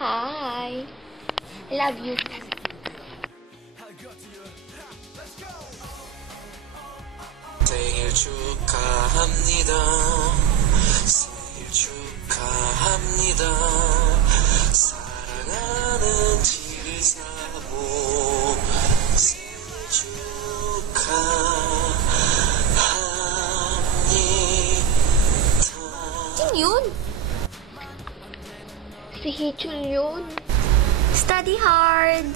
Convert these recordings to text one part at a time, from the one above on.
Hi. I love you. 생일 축하합니다. 생일 축하합니다. 사랑하는 지리사모 생일 축하합니다. Sino yun? Si Hichul yun. Study hard.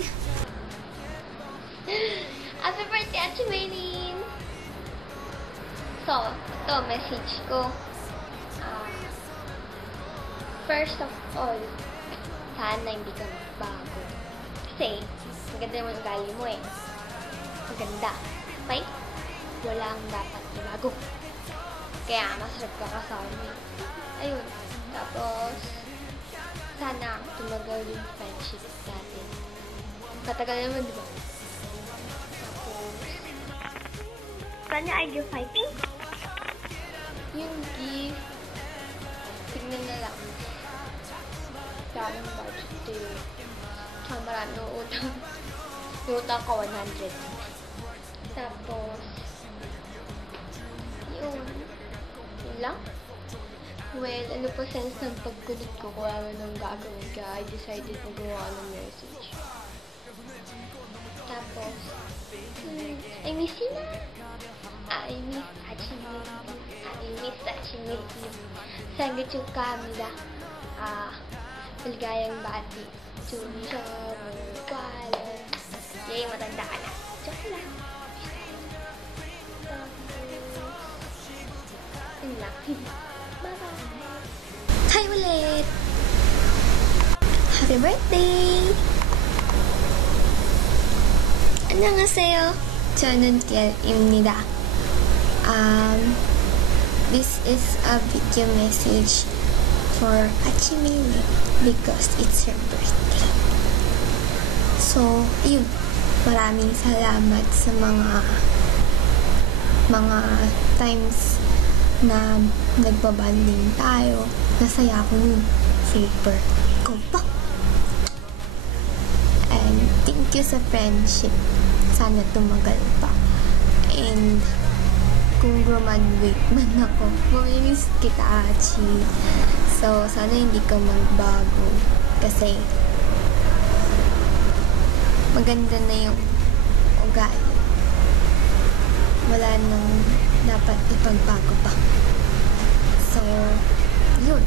Happy birthday, Ate Maylene. So, ito, message ko. First of all, sana hindi ka magbago. Kasi, maganda naman ang ugali mo eh. Maganda. Okay? Wala ang dapat ibago. Kaya, masarap ka kasama. Ayun. Tapos, sana tumagal yung friendship natin. Matagal naman, di ba? Tapos, kanya are you fighting? Yung gift, tignan na lang. Daming budget eh. Tsaka marami yung utang. Yung utang ko, 100. Tapos, yun lang. Well, ano pa sense ng pagkulit ko kung ano nang gagawin ka, I decided na gumawa ng message. Tapos, I miss you na. I miss Achimilli. Sangat 축하합니다. Maligayang bati. Julie Kalan. Yay, matanda ka na. Joke lang. Yun lang. Bye-bye. Hi ulit! Happy birthday! 안녕하세요. 저는 띠엘입니다. This is a video message for Achimilli because it's her birthday. So, yun. Maraming salamat sa mga times na nagbabanding tayo. Nasaya ko nun. Super. Go pa! And thank you sa friendship. Sana tumagal pa. And kung graduate man ako, mamimiss kita, Achi. So, sana hindi ka magbago. Kasi, maganda na yung ugali. Wala nang dapat ipagbago pa. So, yun.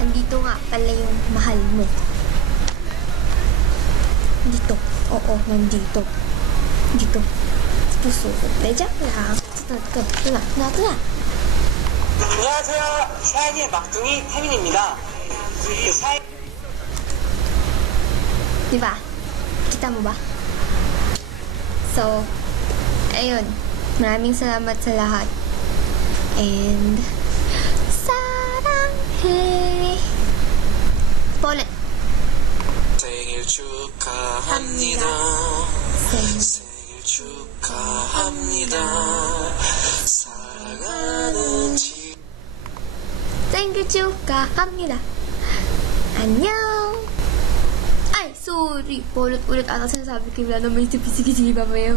Andito nga pala yung mahal mo. Dito. Oo, nandito. Dito. puso ko. Medyo lang. Ito na. 안녕하세요. 사연이의 막둥이 태민입니다. Diba? Kita mo ba? So, ayun. Maraming salamat sa lahat. And, 사랑해. Paulit. 생일 축하합니다. 생일 축하합니다. 사랑하는 생일 축하합니다. 안녕. Ay, sorry. Paulit-ulit ata sinasabi ko. Wala naman yung sige, mamaya.